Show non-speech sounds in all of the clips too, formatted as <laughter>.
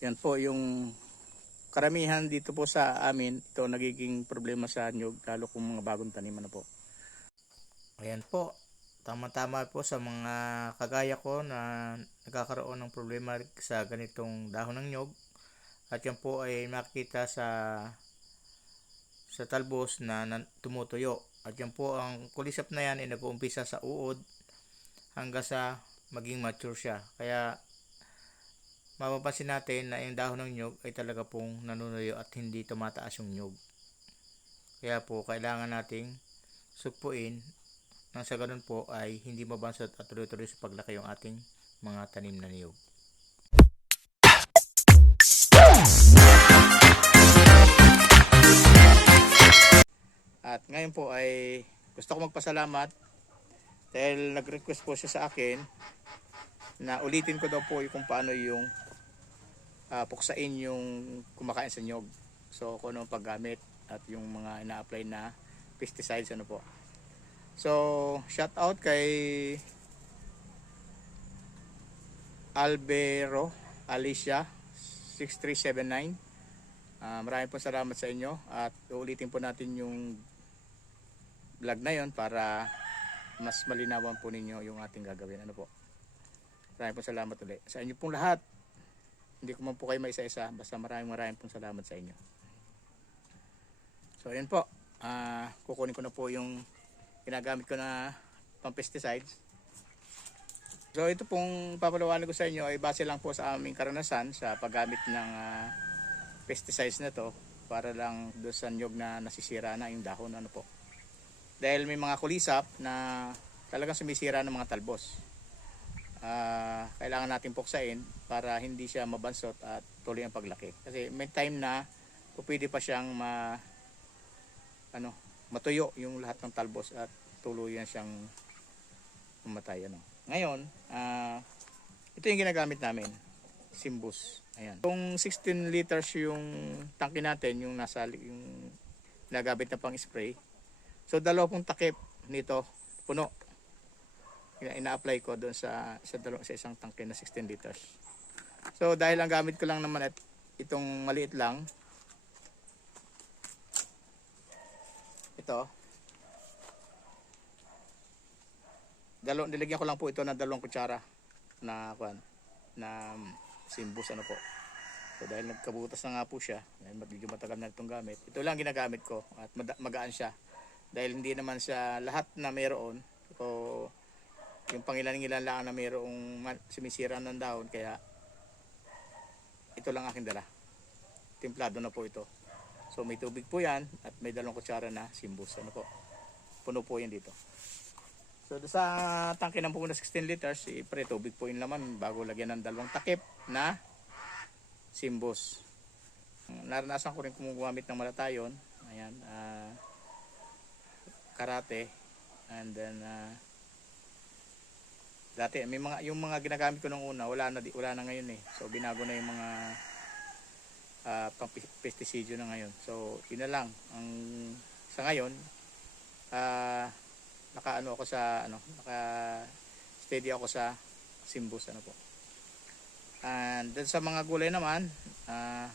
Yan po yung karamihan dito po sa amin, ito nagiging problema sa nyug, lalo kung mga bagong taniman na po. Ayan po, tama-tama po sa mga kagaya ko na nagkakaroon ng problema sa ganitong dahon ng nyog. At yan po ay makikita sa sa talbos na, na tumutuyo. At yan po ang kulisap na yan ay nag-uumpisa sa uod hanggang sa maging mature siya. Kaya mapapansin natin na yung dahon ng nyog ay talaga pong nanunuyo at hindi tumataas yung nyog. Kaya po kailangan nating sugpuin nang sa ganun po ay hindi mabansot at tuloy-tuloy sa paglaki yung ating mga tanim na niyog. At ngayon po ay gusto ko magpasalamat dahil nag-request po siya sa akin na ulitin ko daw po yung kung paano yung ah, puksain yung kumakain sa nyog. So kung ano ang paggamit at yung mga ina-apply na pesticides ano po. So shout out kay Albero Alicia 6379. Ah, maraming po salamat sa inyo at uulitin po natin yung vlog na yon para mas malinawan po ninyo yung ating gagawin. Ano po? Maraming po salamat ulit. Sa inyo pong lahat, hindi ko man po kayo maisa-isa, basta maraming maraming pong salamat sa inyo. So, yun po. Ah, kukunin ko na po yung ginagamit ko na pang pesticides. So, ito pong papalawanan ko sa inyo ay base lang po sa aming karanasan sa paggamit ng ah, pesticides na to para lang doon sa nyog na nasisira na yung dahon ano po dahil may mga kulisap na talagang sumisira ng mga talbos. Ah, kailangan natin puksain para hindi siya mabansot at tuloy ang paglaki. Kasi may time na pwede pa siyang ma ano, matuyo yung lahat ng talbos at tuluyan siyang mamatay ano. Ngayon, ah, ito yung ginagamit namin, Simbus. Ayan. Kung 16 liters yung tangke natin, yung nasa yung nagamit na pang spray, So dalawa pong takip nito puno. Ina- Ina-apply ko doon sa sa, dalawa, sa isang tangke na 16 liters. So dahil ang gamit ko lang naman at itong maliit lang. Ito. Dalo, nilagyan ko lang po ito ng dalawang kutsara na kuan na simbus ano po. So dahil nagkabutas na nga po siya, dahil medyo matagal na itong gamit. Ito lang ginagamit ko at magaan siya dahil hindi naman siya lahat na mayroon o yung pangilan-ngilan lang na mayroong ma- sumisira ng dahon kaya ito lang aking dala. Timplado na po ito. So may tubig po yan at may dalawang kutsara na simbus. Ano po? Puno po yan dito. So sa tangke ng po na 16 liters ipre tubig po yung laman bago lagyan ng dalawang takip na simbus. Naranasan ko rin gumamit ng malatayon. Ayan ah karate and then uh, dati may mga yung mga ginagamit ko nung una wala na di- wala na ngayon eh so binago na yung mga uh, pang pesticide na ngayon so yun na lang ang sa ngayon uh, nakaano ako sa ano naka steady ako sa simbus ano po and then sa mga gulay naman uh,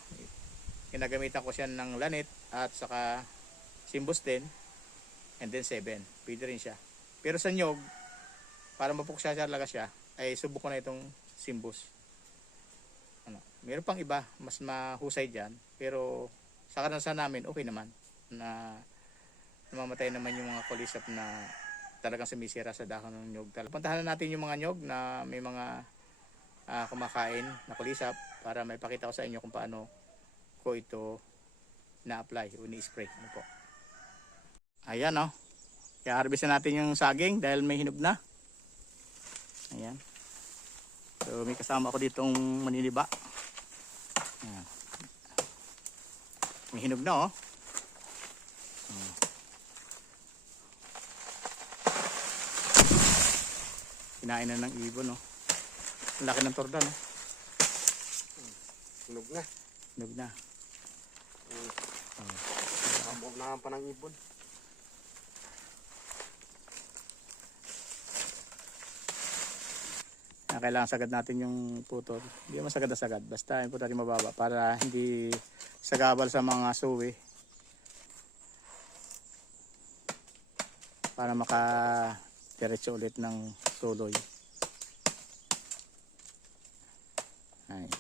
ginagamitan ko siya ng lanit at saka simbus din and then 7. Pwede rin siya. Pero sa nyog, para mapuksa siya talaga siya, ay subok ko na itong simbus. Ano, meron pang iba, mas mahusay dyan. Pero sa karanasan namin, okay naman. Na namamatay naman yung mga kulisap na talagang sumisira sa dahon ng nyog. Puntahan na natin yung mga nyog na may mga ah, kumakain na kulisap para may pakita ko sa inyo kung paano ko ito na-apply o ni-spray. Ano po. Ayan oh. Kaya harvest na natin yung saging dahil may hinog na. Ayan. So may kasama ako ditong maniniba. Ayan. May hinog na oh. Hmm. Kinain na ng ibon oh. Ang laki ng torda no. Tunog na. Hinog na. Nakabog na nga pa ng ibon. Na kailangan sagad natin yung putol. Hindi naman sagad na sagad. Basta yung natin mababa para hindi sagabal sa mga suwi. Para maka diretso ulit ng tuloy. Ay.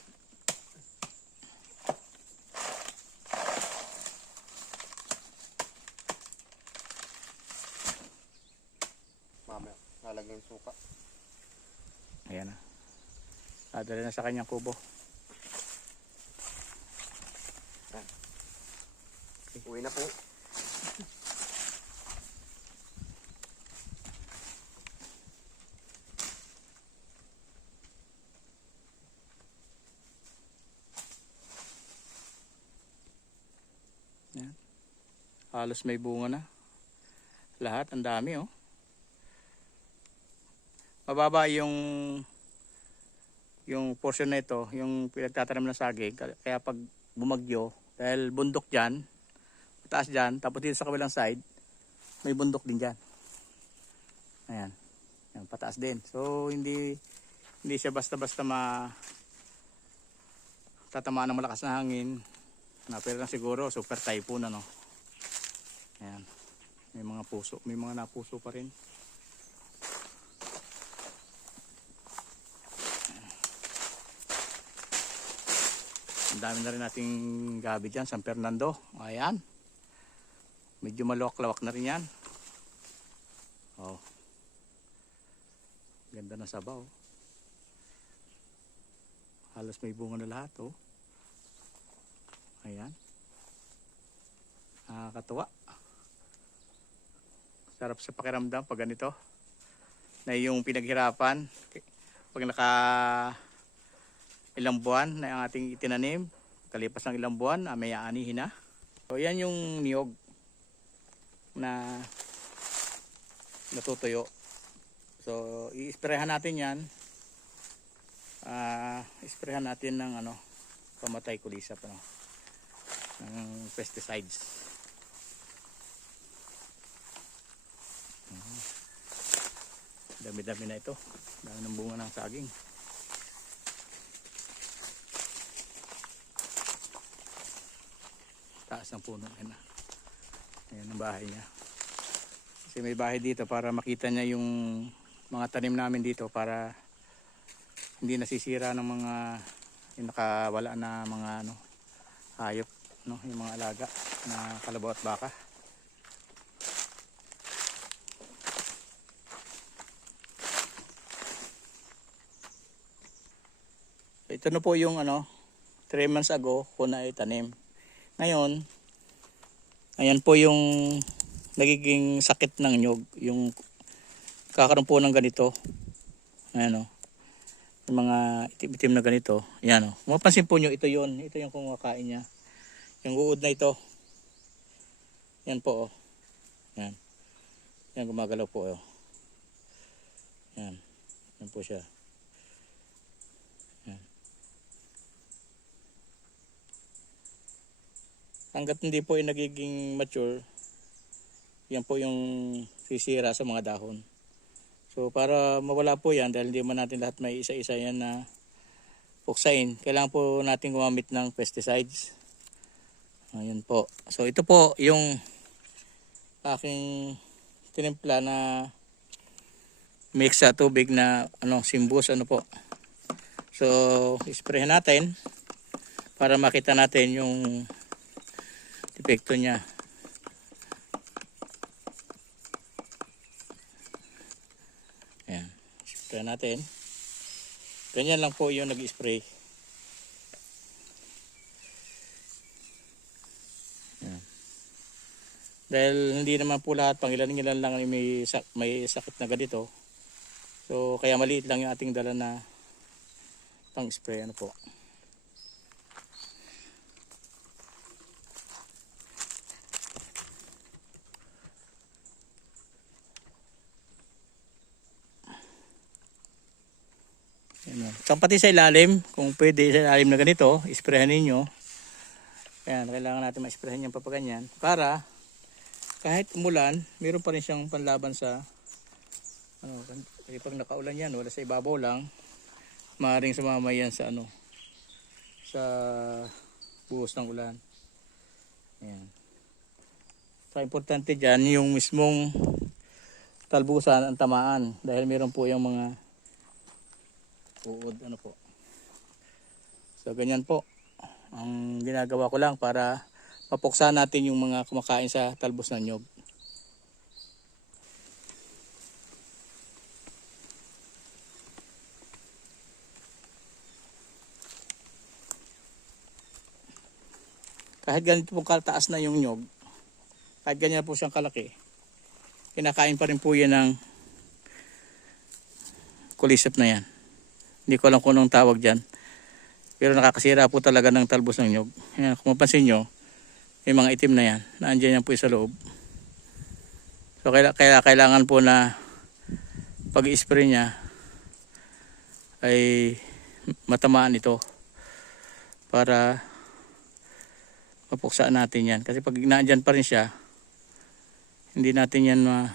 Mamaya, lalagyan yung suka. Ayan na. Dadali na sa kanyang kubo. Uwi na po. Halos may bunga na. Lahat, ang dami oh. Mababa yung yung portion na ito, yung pinagtatanim ng saging. Kaya pag bumagyo, dahil bundok dyan, taas dyan, tapos dito sa kabilang side, may bundok din dyan. Ayan. Ayan, pataas din. So, hindi hindi siya basta-basta ma tatamaan ng malakas na hangin. Na, pero lang siguro, super typhoon ano. Ayan. May mga puso. May mga napuso pa rin. Ang dami na rin nating gabi dyan. San Fernando. Ayan. Medyo maluwak-lawak na rin yan. Oh. Ganda na sabaw. Halos may bunga na lahat. Oh. Ayan. Nakakatuwa. Sarap sa pakiramdam pag ganito. Na yung pinaghirapan. Pag naka ilang buwan na ang ating itinanim. Kalipas ng ilang buwan, ah, may aanihin na. So yan yung niyog na natutuyo. So i-sprayhan natin yan. Ah, isprayhan natin ng ano, pamatay kulisap ano, ng pesticides. Mhm. Dami-dami na ito. Dami ng bunga ng saging. Taas ng puno. Yan na. Ayan ang bahay niya. Kasi may bahay dito para makita niya yung mga tanim namin dito para hindi nasisira ng mga yung nakawala na mga ano hayop no yung mga alaga na kalabaw at baka ito na po yung ano 3 months ago ko na itanim ngayon ayan po yung nagiging sakit ng nyog yung kakaroon po ng ganito ayan o yung mga itim-itim na ganito. Yan o. Mapansin po nyo, ito yon Ito yung kumakain niya. Yung uod na ito. Yan po o. Yan. Yan gumagalaw po o. Yan. Yan po siya. Hanggat hindi po yung nagiging mature, yan po yung sisira sa mga dahon. So para mawala po yan dahil hindi man natin lahat may isa-isa yan na puksain, kailangan po natin gumamit ng pesticides. Ayun po. So ito po yung aking tinimpla na mix sa tubig na ano simbus ano po. So isprayhan natin para makita natin yung epekto niya. Ayan. Spray natin. Ganyan lang po yung nag-spray. Dahil hindi naman po lahat, pang ilan-ilan lang may, sak may sakit na ganito. So, kaya maliit lang yung ating dala na pang spray. Ano po. Pati sa ilalim, kung pwede sa ilalim na ganito, isprehan ninyo. Ayan, kailangan natin ma-sprayan yung papaganyan. Para, kahit umulan, meron pa rin siyang panlaban sa, ano, kasi pag nakaulan yan, wala sa ibabaw lang, maaaring sumama yan sa ano sa buhos ng ulan. Ayan. So, importante dyan yung mismong talbusan ang tamaan dahil meron po yung mga uod ano po. So ganyan po ang ginagawa ko lang para mapuksa natin yung mga kumakain sa talbos ng nyog. Kahit ganito po kataas na yung nyog, kahit ganyan po siyang kalaki, kinakain pa rin po yan ng kulisap na yan. Hindi ko alam kung anong tawag dyan. Pero nakakasira po talaga ng talbos ng nyog. Yan, kung mapansin nyo, yung mga itim na yan, naandyan yan po sa loob. So kaya, kaya kailangan po na pag spray niya ay matamaan ito para mapuksaan natin yan. Kasi pag naandyan pa rin siya, hindi natin yan ma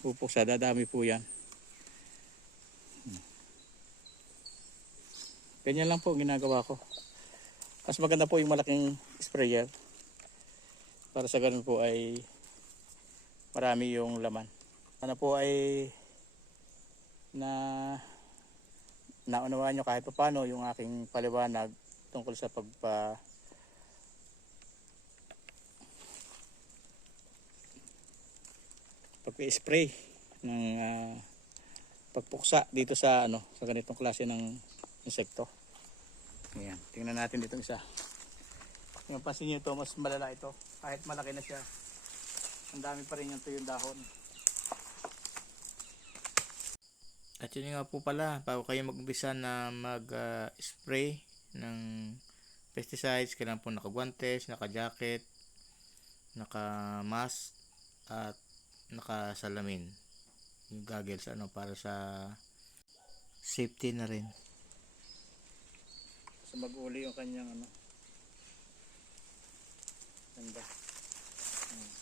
pupuksa. Dadami po yan. Ganyan lang po ginagawa ko. Mas maganda po yung malaking sprayer. Para sa ganun po ay marami yung laman. Ano po ay na naunawaan nyo kahit pa paano yung aking paliwanag tungkol sa pagpa pagpa-spray ng ah, pagpuksa dito sa ano sa ganitong klase ng insekto. Ayan, tingnan natin dito isa. Yung pansin nyo ito, mas malala ito. Kahit malaki na siya, ang dami pa rin yung tuyong dahon. At yun nga po pala, bago kayo mag-umpisa na mag-spray ng pesticides, kailangan po naka-guantes, naka-jacket, naka-mask, at naka-salamin. Yung goggles, ano, para sa safety na rin. So mag-uli yung kanyang ano. Ganda. Hmm.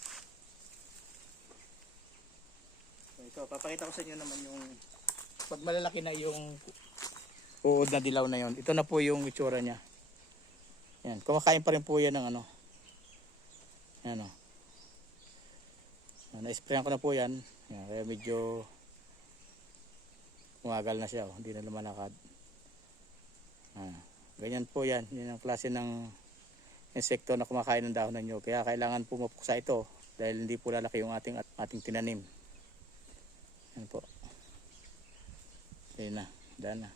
So ito, papakita ko sa inyo naman yung pag malalaki na yung uod na dilaw na yon. Ito na po yung itsura niya. Yan, kumakain pa rin po yan ng ano. Yan o. Oh. Na-sprayan ko na po yan. yan kaya medyo umagal na siya. Oh. Hindi na lumalakad. Ah. Ganyan po yan. Yan ang klase ng insekto na kumakain ng dahon ng. Kaya kailangan po mapuksa ito dahil hindi po lalaki yung ating ating tinanim. Yan po. Ayun na. Daan na.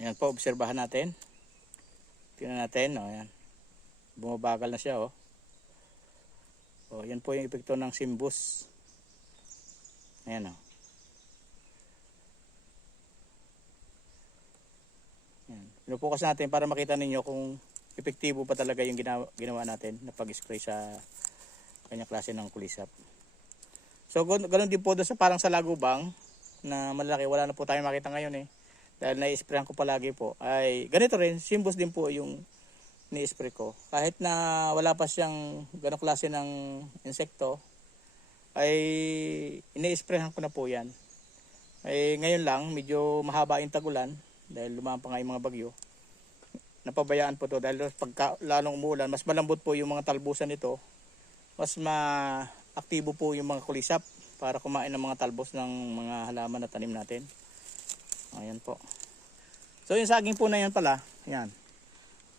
Ayan po, obserbahan natin. Tingnan natin, oh, ayan. Bumabagal na siya, oh. Oh, yan po yung epekto ng simbus. Ayan, oh. Pinupukas natin para makita ninyo kung epektibo pa talaga yung ginawa, ginawa natin na pag-spray sa kanyang klase ng kulisap. So ganun din po doon sa parang sa lagubang na malaki wala na po tayo makita ngayon eh. Dahil na-sprayan ko palagi po ay ganito rin, simbos din po yung ni-spray ko. Kahit na wala pa siyang ganong klase ng insekto ay ini-sprayan ko na po yan. Ay ngayon lang medyo mahaba yung tagulan dahil lumamang pa nga yung mga bagyo. Napabayaan po to dahil pagka lalong umuulan, mas malambot po yung mga talbusan nito. Mas ma-aktibo po yung mga kulisap para kumain ng mga talbos ng mga halaman na tanim natin. Ayan po. So yung saging po na yan pala, yan.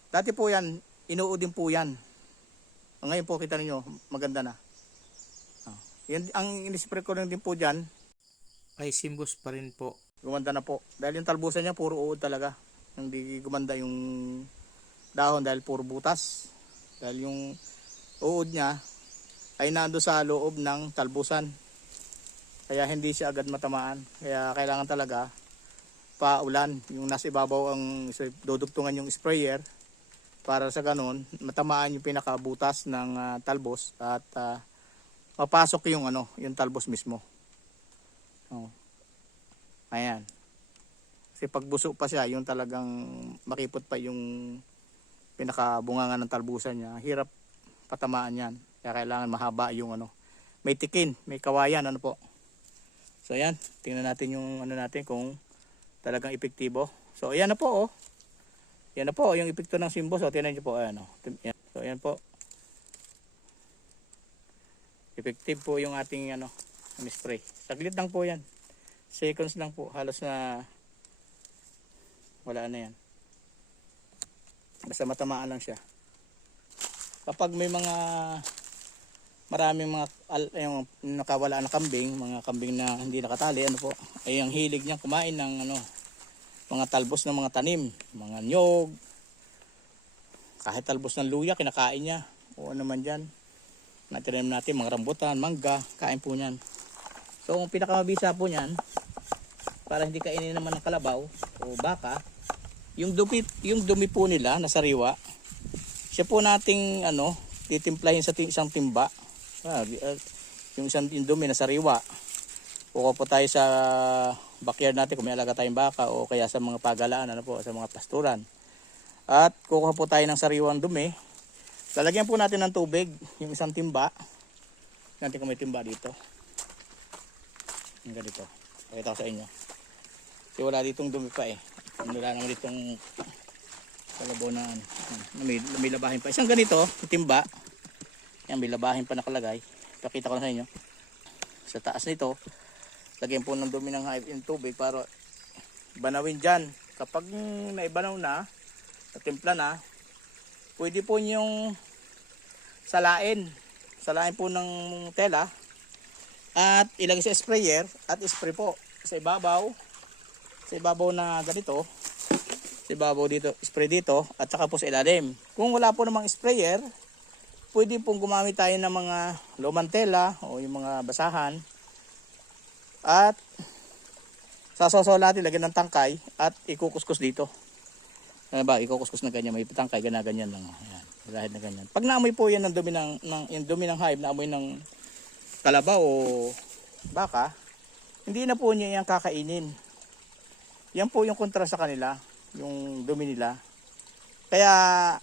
Dati po yan, inuod din po yan. Ngayon po kita ninyo, maganda na. Ah, yan, ang inispray ko rin din po dyan, ay simbos pa rin po. Gumanda na po. Dahil yung talbusan niya, puro uod talaga. Hindi gumanda yung dahon dahil puro butas. Dahil yung uod niya ay nando sa loob ng talbusan. Kaya hindi siya agad matamaan. Kaya kailangan talaga paulan. Yung nasa ibabaw ang dudugtungan yung sprayer para sa ganun matamaan yung pinakabutas ng ah, talbos at ah, mapasok yung ano, yung talbos mismo. Oh. Ayan. Kasi pag buso pa siya, yung talagang makipot pa yung pinakabungangan ng talbusan niya, hirap patamaan yan. Kaya kailangan mahaba yung ano, may tikin, may kawayan, ano po. So ayan, tingnan natin yung ano natin kung talagang epektibo. So ayan na po oh. Yan na po yung epekto ng simbo. So tingnan niyo po ayan oh. So ayan po. Effective po yung ating ano, spray. Saglit lang po yan. Seconds lang po. Halos na wala na yan. Basta matamaan lang siya. Kapag may mga maraming mga al, yung nakawala na kambing, mga kambing na hindi nakatali, ano po, ay ang hilig niya kumain ng ano, mga talbos ng mga tanim, mga nyog, kahit talbos ng luya, kinakain niya. O ano man dyan. Natiranim natin, mga rambutan, mangga, kain po niyan. So, ang pinakamabisa po niyan, para hindi kainin naman ng kalabaw o baka, yung dumi, yung dumi po nila na sariwa, siya po nating ano, titimplahin sa isang timba. Ah, ah, yung isang yung dumi na sariwa. Kukuha po tayo sa backyard natin kung may alaga tayong baka o kaya sa mga pagalaan, ano po, sa mga pasturan. At kukuha po tayo ng sariwang dumi. Lalagyan po natin ng tubig, yung isang timba. Natin kung may timba dito. Yung ganito. Pakita ko sa inyo. Kasi wala ditong dumi pa eh. Wala naman ditong kalabaw na ano. May, may labahin pa. Isang ganito, timba. Yan, may labahin pa nakalagay. Pakita ko na sa inyo. Sa taas nito, lagyan po ng dumi ng hive in tubig para banawin dyan. Kapag naibanaw na, natimpla na, pwede po niyong salain. Salain po ng tela at ilagay sa sprayer at spray po sa ibabaw. Sa ibabaw na ganito, sa ibabaw dito, spray dito at saka po sa ilalim. Kung wala po namang sprayer, pwede pong gumamit tayo ng mga lumang tela o yung mga basahan at sasawaw natin, lagyan ng tangkay at ikukuskus dito. Ano ba, ikukuskus na ganyan, may tangkay, ganaganyan lang. Ayan, lahit na ganyan. Pag naamoy po yan ng dumi ng, ng, yung dumi ng hive, naamoy ng kalabaw o baka, hindi na po niya yan kakainin. Yan po yung kontra sa kanila, yung dumi nila. Kaya,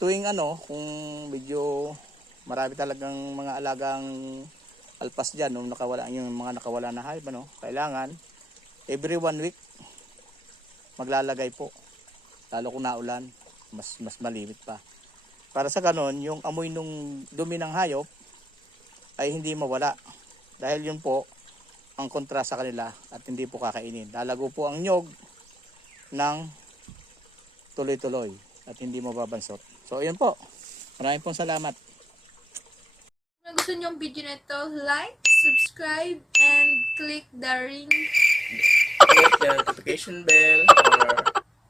tuwing ano, kung medyo marami talagang mga alagang alpas dyan, nung nakawala, yung mga nakawala na hive, ano, kailangan, every one week, maglalagay po. Lalo kung naulan, mas, mas malimit pa. Para sa ganon, yung amoy nung dumi ng hayop, ay hindi mawala. Dahil yun po, ang kontra sa kanila at hindi po kakainin. Lalago po ang nyog ng tuloy-tuloy at hindi mababansot. So, yun po. Maraming pong salamat. Kung gusto niyo ang video na ito, like, subscribe, and click the ring. Click the notification bell or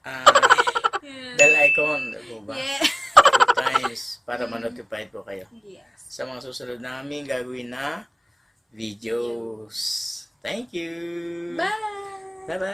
uh, Yeah. bell icon ba? Yeah. Two times para ma-notify po kayo <laughs> Yes. sa mga susunod namin gagawin na videos. Thank you! Bye! Bye-bye!